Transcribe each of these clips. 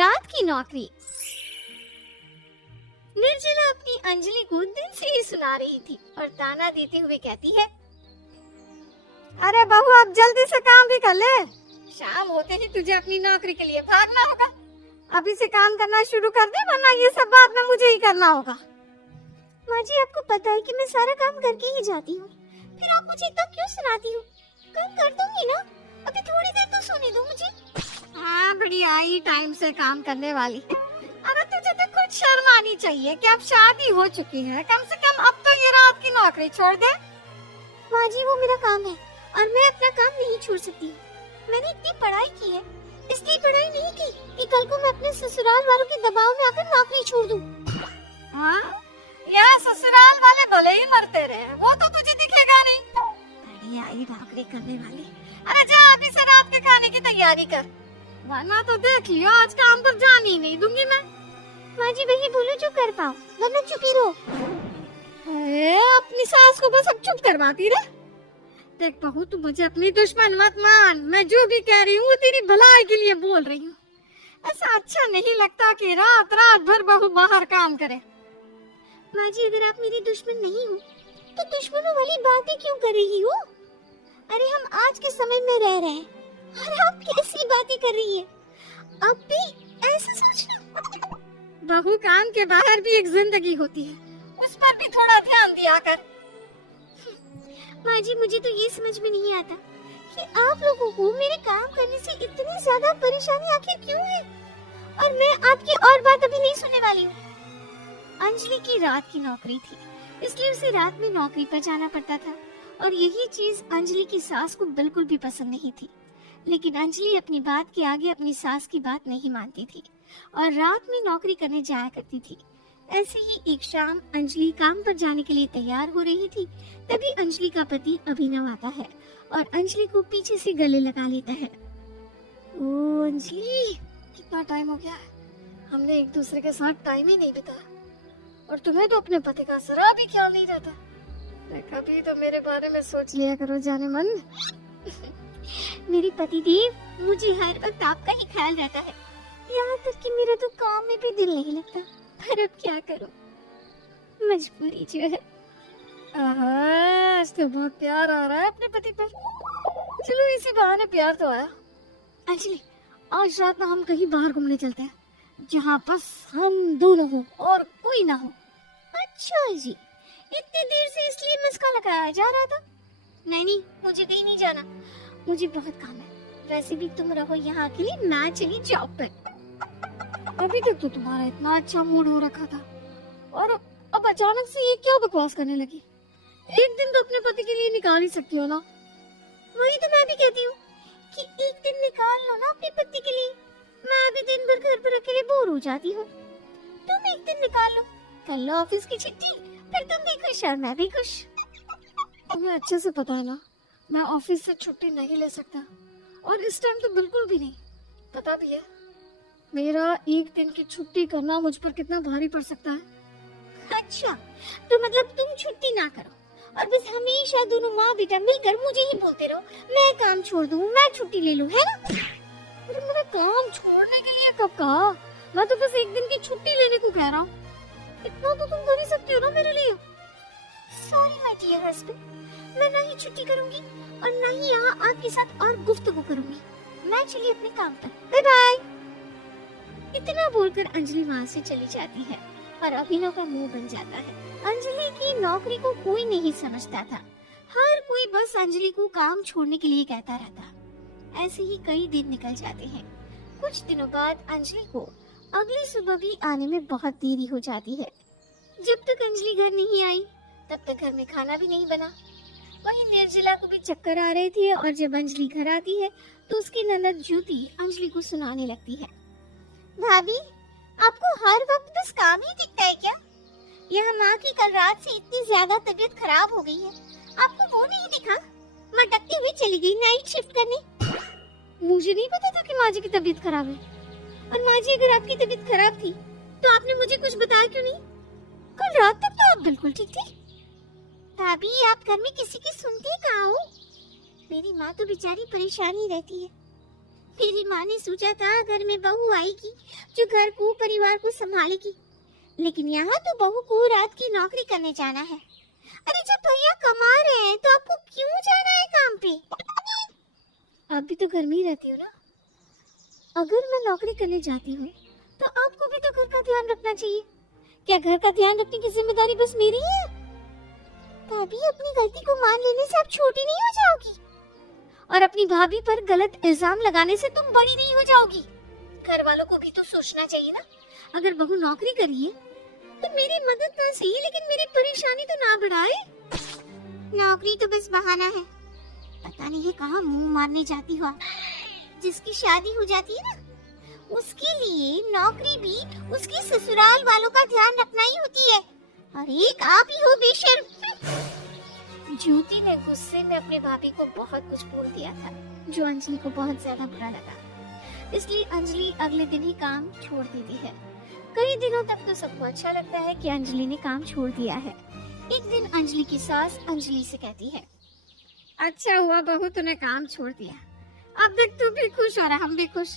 रात की नौकरी। निर्जला अपनी अंजलि को दिन से ही सुना रही थी और ताना देते हुए कहती है, अरे बहू अब जल्दी से काम भी कर ले, शाम होते ही तुझे अपनी नौकरी के लिए भागना होगा। अभी से काम करना शुरू कर दे, वरना ये सब बाद में मुझे ही करना होगा। माँ जी, आपको पता है कि मैं सारा काम करके ही जाती हूँ, फिर आप मुझे इतना क्यों सुनाती हो? काम कर दूंगी ना, अभी थोड़ी देर तो सोने दो मुझे। हाँ बड़ी आई टाइम से काम करने वाली। अरे तुझे तो कुछ शर्म आनी चाहिए कि अब शादी हो चुकी है, कम से कम अब तो ये रात की नौकरी छोड़ दे। माँ जी, वो मेरा काम है और मैं अपना काम नहीं छोड़ सकती। मैंने इतनी पढ़ाई की है, इसलिए पढ़ाई नहीं की कि कल को मैं अपने ससुराल वालों के दबाव में आकर नौकरी छोड़ दूं। हाँ, यहाँ ससुराल वाले भले ही मरते रहे, वो तो तुझे दिखेगा नहीं। बड़ी आई नौकरी करने वाली। अरे जा अभी से रात के खाने की तैयारी कर, वरना तो देख लियो आज काम पर जान ही नहीं दूंगी मैं। माँ जी, वही बोलो जो कर पाओ, वरना चुप ही रहो। अपनी सास को बस अब चुप करवाती रहे। देख बहू, तू मुझे अपनी दुश्मन मत मान, मैं जो भी कह रही हूँ वो तेरी भलाई के लिए बोल रही हूँ। ऐसा अच्छा नहीं लगता कि रात रात भर बहू बाहर काम करे। माँ जी, अगर आप मेरी दुश्मन नहीं हो तो दुश्मनों वाली बातें क्यों कर रही हो? अरे हम आज के समय में रह रहे हैं और आप कैसी बातें कर रही है? अब भी ऐसा सोचना। बहू, काम के बाहर भी एक जिंदगी होती है, उस पर भी थोड़ा ध्यान दिया कर। माँ जी, मुझे तो ये समझ में नहीं आता कि आप लोगों को मेरे काम करने से इतनी ज्यादा परेशानी आखिर क्यों है? और मैं आपकी और बात अभी नहीं सुनने वाली हूँ। अंजलि की रात की नौकरी थी, इसलिए उसे रात में नौकरी पर जाना पड़ता था और यही चीज अंजलि की सास को बिल्कुल भी पसंद नहीं थी। लेकिन अंजलि अपनी बात के आगे अपनी सास की बात नहीं मानती थी और रात में नौकरी करने जाया करती थी। ऐसे ही एक शाम अंजलि काम पर जाने के लिए तैयार हो रही थी, तभी अंजलि का पति अभिनव आता है और अंजलि को पीछे से गले लगा लेता है। ओ अंजलि, कितना टाइम हो गया है, हमने एक दूसरे के साथ टाइम ही नहीं बिताया, और तुम्हें तो अपने पति का जरा भी ख्याल नहीं रहता। कभी तो मेरे बारे में सोच लिया करो जाने मन। मेरे पति देव, मुझे हर वक्त आपका ही ख्याल रहता है, यहाँ तक कि मेरा तो काम में भी दिल नहीं लगता, पर अब क्या करूं, मजबूरी जो है। आज तो बहुत प्यार आ रहा है अपने पति पर। चलो इसी बहाने प्यार तो आया। अंजलि, आज रात ना हम कहीं बाहर घूमने चलते हैं, जहाँ बस हम दोनों हो और कोई ना हो। अच्छा जी, इतनी देर से इसलिए मस्का लगाया जा रहा था। नहीं, मुझे कहीं नहीं जाना, मुझे बहुत काम है। वैसे भी तुम रहो यहाँ के लिए, मैं चली जॉब पर। अभी तक तो तुम्हारा इतना अच्छा मूड हो रखा था, और अब अचानक से ये क्या बकवास करने लगी? एक दिन तो अपने पति के लिए निकाल ही सकती हो ना। वही तो मैं भी कहती हूँ कि एक दिन निकाल लो ना अपने पति के लिए। मैं अभी दिन भर घर पर अकेले बोर हो जाती हूँ, तुम एक दिन निकाल लो, कर लो ऑफिस की छुट्टी, फिर तुम भी खुश और मैं भी खुश। तुम्हें अच्छे से पता है ना, मैं ऑफिस से छुट्टी नहीं ले सकता, और इस टाइम तो बिल्कुल भी नहीं। पता भी है मेरा एक दिन की छुट्टी करना मुझ पर कितना भारी पड़ सकता है। अच्छा, तो मतलब तुम छुट्टी ना करो और बस हमेशा दोनों माँ बेटा मिलकर मुझे ही बोलते रहो, मैं काम छोड़ दूँ, मैं छुट्टी ले लूँ, है ना? अरे मेरा काम छोड़ने के लिए कब कहा? मैं तो बस एक दिन की छुट्टी लेने को कह रहा हूँ। इतना तो तुम कर ही सकते हो ना मेरे लिए। सॉरी माय डियर हस्बैंड, मैं ना ही छुट्टी करूंगी और ना ही यहाँ आपके साथ और गुफ्तगू करूंगी। मैं चली अपने काम पर, बाय बाय। इतना बोलकर अंजलि वहाँ से चली जाती है और अभिनव का मुंह बन जाता है। अंजलि की नौकरी को कोई नहीं समझता था, हर कोई बस अंजलि को काम छोड़ने के लिए कहता रहता। ऐसे ही कई दिन निकल जाते हैं। कुछ दिनों बाद अंजलि को अगली सुबह भी आने में बहुत देरी हो जाती है। जब तक अंजलि घर नहीं आई तब तक घर में खाना भी नहीं बना। वहीं निर्जला को भी चक्कर आ रहे थे और जब अंजलि घर आती है तो उसकी ननद ज्योति अंजलि को सुनाने लगती है, भाभी, आपको हर वक्त बस काम ही दिखता है क्या? यह माँ की कल रात से इतनी ज्यादा तबीयत खराब हो गई है, आपको वो नहीं दिखा? मटकती हुई चली गई नाइट शिफ्ट करने। मुझे नहीं पता था कि माँ जी की तबीयत खराब है। और माँ जी, अगर आपकी तबीयत खराब थी तो आपने मुझे कुछ बताया क्यों नहीं? कल रात तक तो आप बिल्कुल ठीक थी। भाभी, आप घर में किसी की सुनती कहाँ हो? मेरी माँ तो बेचारी परेशान ही रहती है। मेरी माँ ने सोचा था घर में बहू आएगी जो घर को परिवार को संभालेगी, लेकिन यहाँ तो बहू को रात की नौकरी करने जाना है। अरे जब भैया कमा रहे हैं तो आपको क्यों जाना है काम पे? आप भी तो घर में ही रहती हो ना। अगर मैं नौकरी करने जाती हूँ तो आपको भी तो घर का ध्यान रखना चाहिए। क्या घर का ध्यान रखने की जिम्मेदारी बस मेरी है? भाभी, अपनी गलती को मान लेने से आप छोटी नहीं हो जाओगी, और अपनी भाभी पर गलत इल्जाम लगाने से तुम बड़ी नहीं हो जाओगी। घर वालों को भी तो सोचना चाहिए ना। अगर बहू नौकरी करिए तो मेरी मदद ना सही, लेकिन मेरी परेशानी तो ना बढ़ाए। नौकरी तो बस बहाना है। पता नहीं है कहाँ मुंह मारने जाती हो आप। जिसकी शादी हो जाती है ना, उसके लिए नौकरी भी उसके ससुराल वालों का ध्यान रखना ही होती है। और एक आप ही हो बेशर्म। ज्योति ने गुस्से में अपने भाभी को बहुत कुछ बोल दिया था, जो अंजलि को बहुत ज्यादा बुरा लगा। इसलिए अंजलि अगले दिन ही काम छोड़ देती है। कई दिनों तक तो सबको अच्छा लगता है कि अंजलि ने काम छोड़ दिया है। एक दिन अंजलि की सास अंजलि से कहती है, अच्छा हुआ बहू तूने काम छोड़ दिया। अब देख तू भी खुश और हम भी खुश।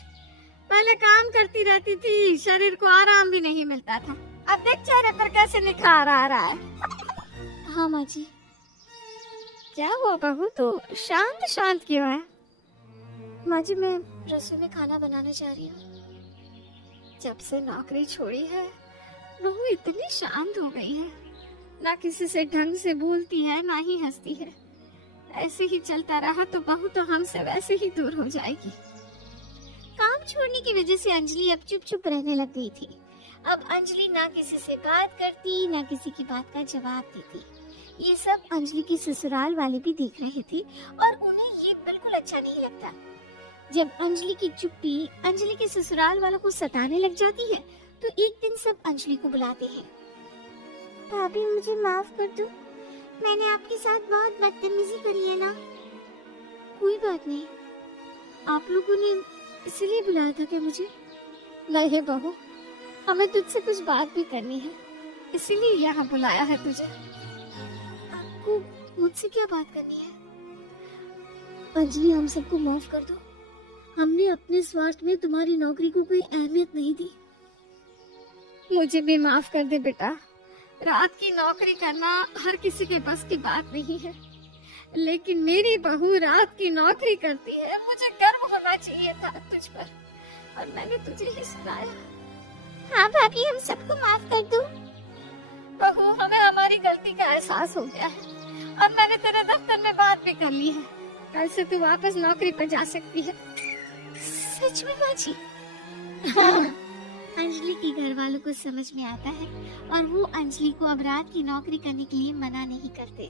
पहले काम करती रहती थी, शरीर को आराम भी नहीं मिलता था। अब देख चेहरे पर कैसे निखार आ रहा है। हाँ माँ जी। क्या हुआ बहू, तो शांत शांत क्यों है? माँ जी, मैं रसोई में खाना बनाना चाह रही हूँ। जब से नौकरी छोड़ी है बहू इतनी शांत हो गई है, ना किसी से ढंग से बोलती है ना ही हंसती है। ऐसे ही चलता रहा तो बहू तो हमसे वैसे ही दूर हो जाएगी। काम छोड़ने की वजह से अंजलि अब चुप चुप रहने लग गई थी। अब अंजलि ना किसी से बात करती, ना किसी की बात का जवाब देती। ये सब अंजलि के ससुराल वाले भी देख रहे थे और उन्हें ये बिल्कुल अच्छा नहीं लगता। जब अंजलि की चुप्पी अंजलि के ससुराल वालों को सताने लग जाती है तो एक दिन सब अंजलि को बुलाते हैं। भाभी, मुझे माफ कर दो, मैंने आपके साथ बहुत बदतमीजी करी है ना। कोई बात नहीं। आप लोगों ने इसलिए बुलाया था क्या मुझे? नहीं बहू, हमें तुझसे कुछ बात भी करनी है, इसीलिए यहाँ बुलाया है तुझे। आपको मुझसे क्या बात करनी है? अंजलि, हम सबको माफ कर दो। हमने अपने स्वार्थ में तुम्हारी नौकरी को कोई अहमियत नहीं दी। मुझे भी माफ कर दे बेटा। रात की नौकरी करना हर किसी के बस की बात नहीं है, लेकिन मेरी बहू रात की नौकरी करती है। मुझे गर्व होना चाहिए था तुझ पर, और मैंने तुझे ही सुनाया। हाँ भाभी, हम सबको माफ कर दो। बहू, हमें हमारी गलती का एहसास हो गया है। अब मैंने तेरे दफ्तर में बात भी कर ली है। कल से तू वापस नौकरी पर जा सकती है। सच में माँ जी? अंजलि के घर वालों को समझ में आता है और वो अंजलि को अब रात की नौकरी करने के लिए मना नहीं करते।